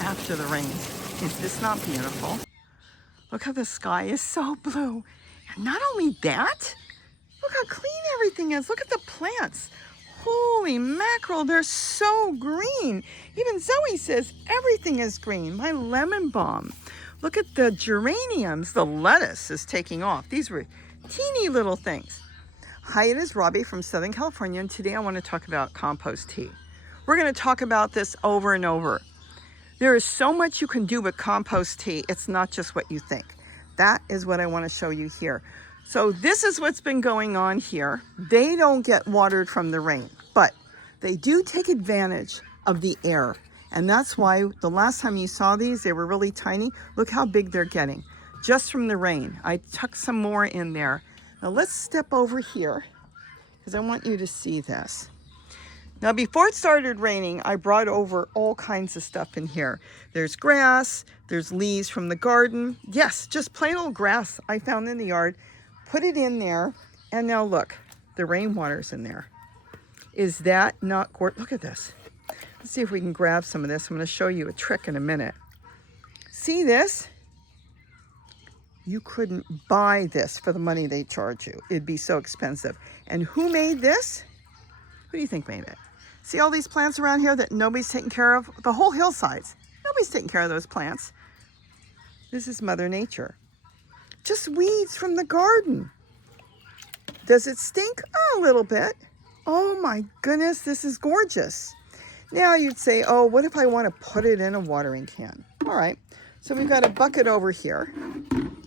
after the rain. Is this not beautiful? Look how the sky is so blue. And not only that, look how clean everything is. Look at the plants. Holy mackerel, they're so green. Even Zoe says everything is green. My lemon balm. Look at the geraniums. The lettuce is taking off. These were teeny little things. Hi, it is Robbie from Southern California, and today I want to talk about compost tea. We're going to talk about this over and over. There is so much you can do with compost tea. It's not just what you think. That is what I want to show you here. So this is what's been going on here. They don't get watered from the rain, but they do take advantage of the air. And that's why the last time you saw these, they were really tiny. Look how big they're getting just from the rain. I tucked some more in there. Now let's step over here because I want you to see this. Now before it started raining, I brought over all kinds of stuff in here. There's grass, there's leaves from the garden. Yes, just plain old grass I found in the yard. Put it in there, and now look, the rainwater's in there. Is that not gorgeous? Look at this. Let's see if we can grab some of this. I'm going to show you a trick in a minute. See this? You couldn't buy this for the money they charge you. It'd be so expensive. And who made this? Who do you think made it? See all these plants around here that nobody's taking care of? The whole hillsides. Nobody's taking care of those plants. This is Mother Nature. Just weeds from the garden. Does it stink? A little bit. Oh my goodness, this is gorgeous. Now you'd say, oh, what if I want to put it in a watering can? All right, so we've got a bucket over here.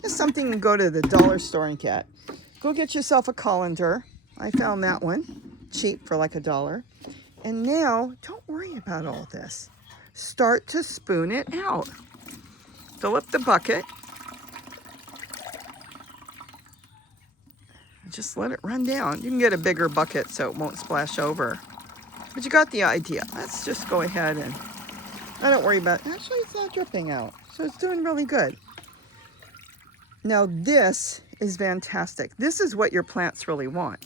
Just something you can go to the dollar store and get. Go get yourself a colander. I found that one, cheap for like $1. And now, don't worry about all this. Start to spoon it out. Fill up the bucket. Just let it run down. You can get a bigger bucket so it won't splash over. But you got the idea. Let's just go ahead and don't worry about it. Actually, it's not dripping out, so it's doing really good. Now this is fantastic. This is what your plants really want.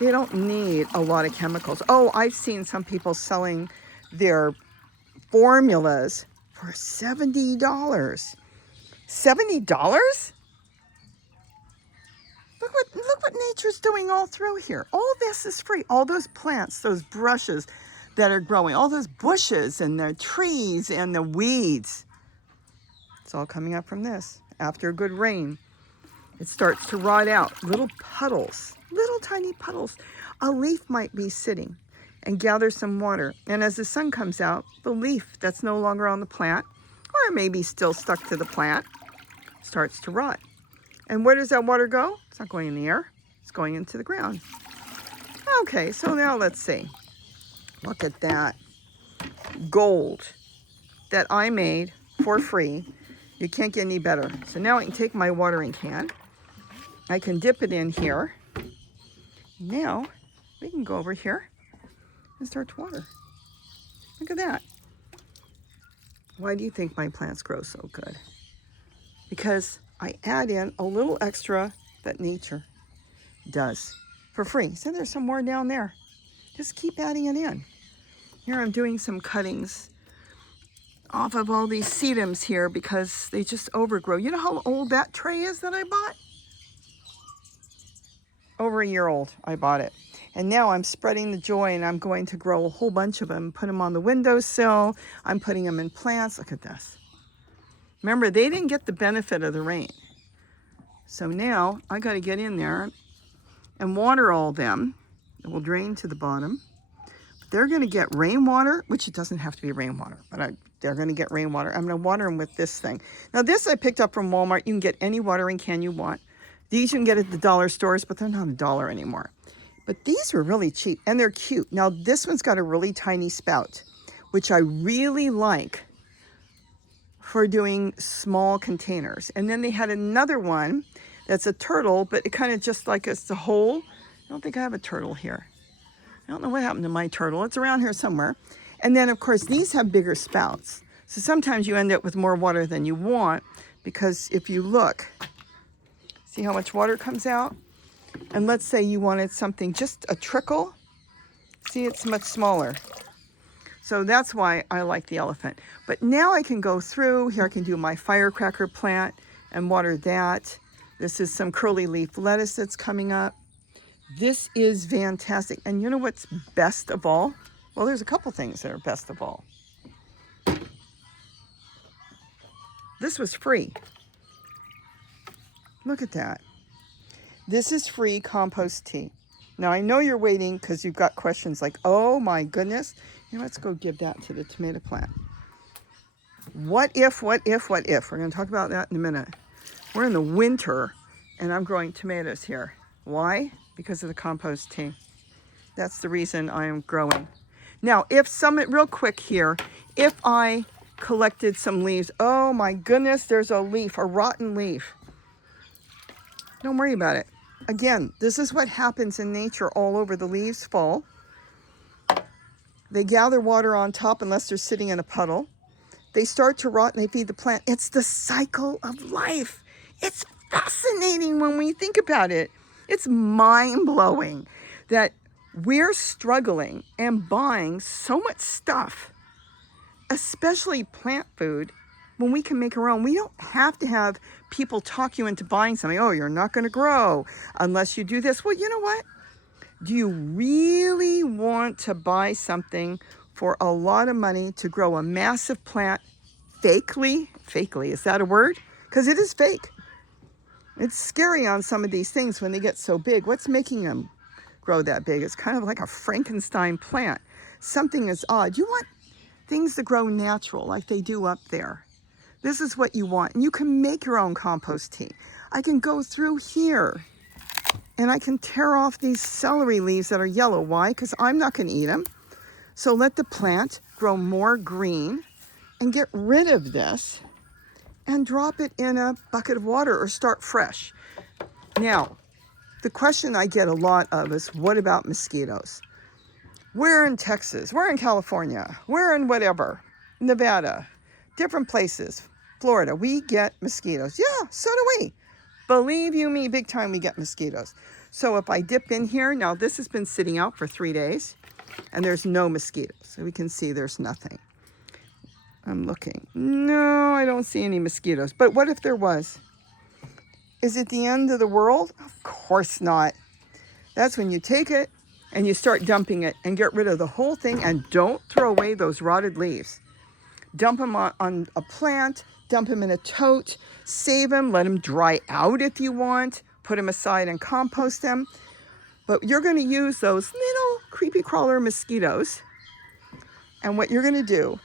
They don't need a lot of chemicals. Oh, I've seen some people selling their formulas for $70. $70? Look what nature's doing all through here. All this is free. All those plants, those brushes that are growing, all those bushes and the trees and the weeds. It's all coming up from this. After a good rain, it starts to rot out. Little puddles, little tiny puddles. A leaf might be sitting and gather some water. And as the sun comes out, the leaf that's no longer on the plant, or maybe still stuck to the plant, starts to rot. And where does that water go? It's not going in the air. It's going into the ground. Okay, so now let's see. Look at that. Gold that I made for free. You can't get any better. So now I can take my watering can. I can dip it in here. Now we can go over here and start to water. Look at that. Why do you think my plants grow so good? Because I add in a little extra that nature does for free. So there's some more down there. Just keep adding it in. Here I'm doing some cuttings off of all these sedums here because they just overgrow. You know how old that tray is that I bought? Over a year old, I bought it. And now I'm spreading the joy and I'm going to grow a whole bunch of them, put them on the windowsill. I'm putting them in plants. Look at this. Remember, they didn't get the benefit of the rain. So now I got to get in there and water all them. It will drain to the bottom. But they're going to get rainwater, which it doesn't have to be rainwater, but they're going to get rainwater. I'm going to water them with this thing. Now this I picked up from Walmart. You can get any watering can you want. These you can get at the dollar stores, but they're not $1 anymore. But these were really cheap and they're cute. Now this one's got a really tiny spout, which I really like for doing small containers. And then they had another one that's a turtle, but it kind of just like it's a hole. I don't think I have a turtle here. I don't know what happened to my turtle. It's around here somewhere. And then of course these have bigger spouts. So sometimes you end up with more water than you want because if you look, see how much water comes out? And let's say you wanted something, just a trickle. See, it's much smaller. So that's why I like the elephant. But now I can go through, here I can do my firecracker plant and water that. This is some curly leaf lettuce that's coming up. This is fantastic. And you know what's best of all? Well, there's a couple things that are best of all. This was free. Look at that. This is free compost tea. Now I know you're waiting because you've got questions like, oh my goodness. You know, let's go give that to the tomato plant. What if? We're going to talk about that in a minute. We're in the winter and I'm growing tomatoes here. Why? Because of the compost tea. That's the reason I am growing. Now, real quick here, if I collected some leaves, oh my goodness, there's a leaf, a rotten leaf. Don't worry about it. Again, this is what happens in nature all over. The leaves fall. They gather water on top unless they're sitting in a puddle. They start to rot and they feed the plant. It's the cycle of life. It's fascinating when we think about it. It's mind-blowing that we're struggling and buying so much stuff, especially plant food, when we can make our own. We don't have to have people talk you into buying something. Oh, you're not going to grow unless you do this. Well, you know what? Do you really want to buy something for a lot of money to grow a massive plant fakely? Fakely, is that a word? Because it is fake. It's scary on some of these things when they get so big. What's making them grow that big? It's kind of like a Frankenstein plant. Something is odd. You want things to grow natural like they do up there. This is what you want. And you can make your own compost tea. I can go through here and I can tear off these celery leaves that are yellow. Why? Because I'm not going to eat them. So let the plant grow more green and get rid of this and drop it in a bucket of water or start fresh. Now, the question I get a lot of is, what about mosquitoes? We're in Texas, we're in California, we're in whatever, Nevada, different places, Florida, we get mosquitoes. Yeah, so do we. Believe you me, big time we get mosquitoes. So if I dip in here, now this has been sitting out for 3 days and there's no mosquitoes. So we can see there's nothing. I'm looking. No, I don't see any mosquitoes. But what if there was? Is it the end of the world? Of course not. That's when you take it and you start dumping it and get rid of the whole thing, and don't throw away those rotted leaves. Dump them on a plant, dump them in a tote, save them, let them dry out if you want, put them aside and compost them. But you're going to use those little creepy crawler mosquitoes, and what you're going to do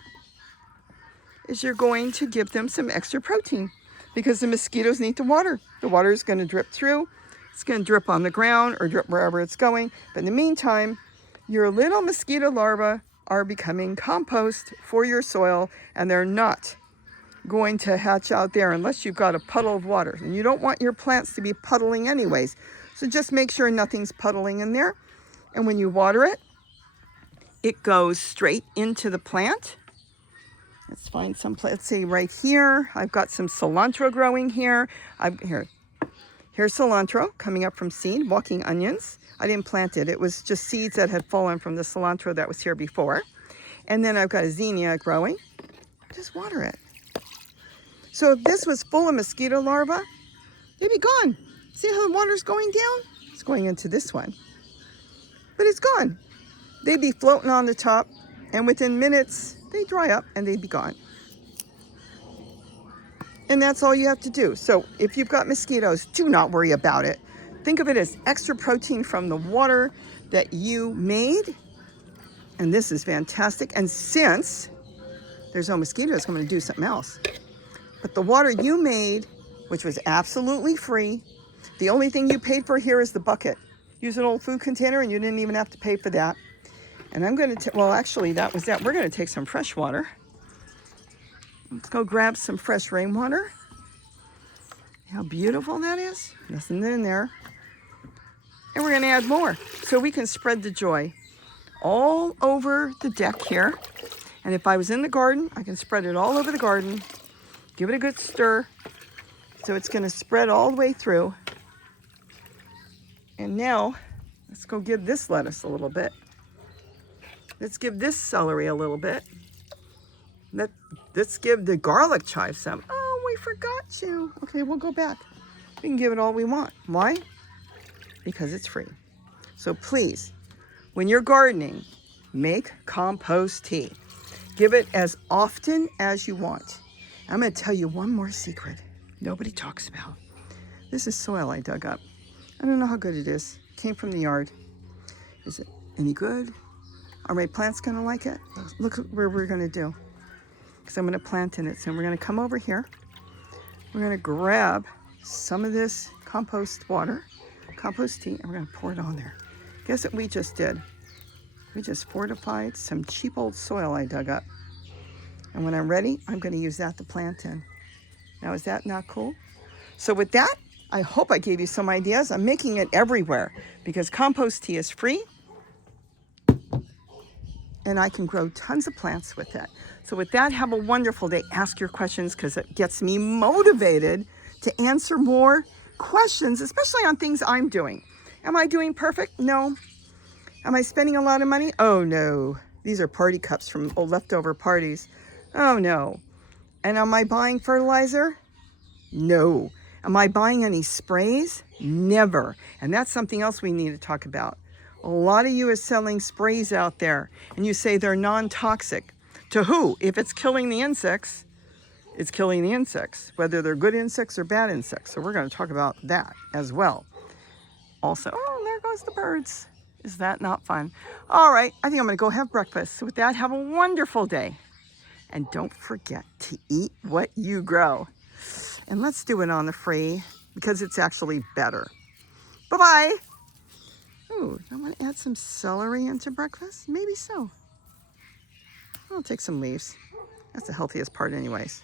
is you're going to give them some extra protein because the mosquitoes need the water. The water is going to drip through. It's going to drip on the ground or drip wherever it's going. But in the meantime, your little mosquito larvae are becoming compost for your soil, and they're not going to hatch out there unless you've got a puddle of water. And you don't want your plants to be puddling anyways. So just make sure nothing's puddling in there. And when you water it, it goes straight into the plant. Let's find some, let's see right here. I've got some cilantro growing here. Here's cilantro coming up from seed, walking onions. I didn't plant it. It was just seeds that had fallen from the cilantro that was here before. And then I've got a zinnia growing. Just water it. So if this was full of mosquito larvae, they'd be gone. See how the water's going down? It's going into this one. But it's gone. They'd be floating on the top, and within minutes, they dry up and they'd be gone. And that's all you have to do. So if you've got mosquitoes, do not worry about it. Think of it as extra protein from the water that you made. And this is fantastic. And since there's no mosquitoes, I'm going to do something else. But the water you made, which was absolutely free, the only thing you paid for here is the bucket. Use an old food container and you didn't even have to pay for that. And I'm going to, well, actually, that was that. We're going to take some fresh water. Let's go grab some fresh rainwater. How beautiful that is. Nothing in there. And we're going to add more so we can spread the joy all over the deck here. And if I was in the garden, I can spread it all over the garden. Give it a good stir. So it's going to spread all the way through. And now, let's go give this lettuce a little bit. Let's give this celery a little bit. Let's give the garlic chive some. Oh, we forgot you. Okay, we'll go back. We can give it all we want. Why? Because it's free. So please, when you're gardening, make compost tea. Give it as often as you want. I'm going to tell you one more secret nobody talks about. This is soil I dug up. I don't know how good it is. Came from the yard. Is it any good? Are my plants going to like it? Look where we're going to do. Because I'm going to plant in it soon. We're going to come over here. We're going to grab some of this compost water, compost tea, and we're going to pour it on there. Guess what we just did? We just fortified some cheap old soil I dug up. And when I'm ready, I'm going to use that to plant in. Now, is that not cool? So with that, I hope I gave you some ideas. I'm making it everywhere because compost tea is free and I can grow tons of plants with it. So with that, have a wonderful day. Ask your questions because it gets me motivated to answer more questions, especially on things I'm doing. Am I doing perfect? No. Am I spending a lot of money? Oh no. These are party cups from old leftover parties. Oh no. And am I buying fertilizer? No. Am I buying any sprays? Never. And that's something else we need to talk about. A lot of you are selling sprays out there and you say they're non-toxic. To who? If it's killing the insects, it's killing the insects, whether they're good insects or bad insects. So we're going to talk about that as well. Also, oh, there goes the birds. Is that not fun? All right, I think I'm going to go have breakfast. So with that, have a wonderful day. And don't forget to eat what you grow. And let's do it on the free because it's actually better. Bye-bye. Ooh, I want to add some celery into breakfast. Maybe so. I'll take some leaves. That's the healthiest part anyways.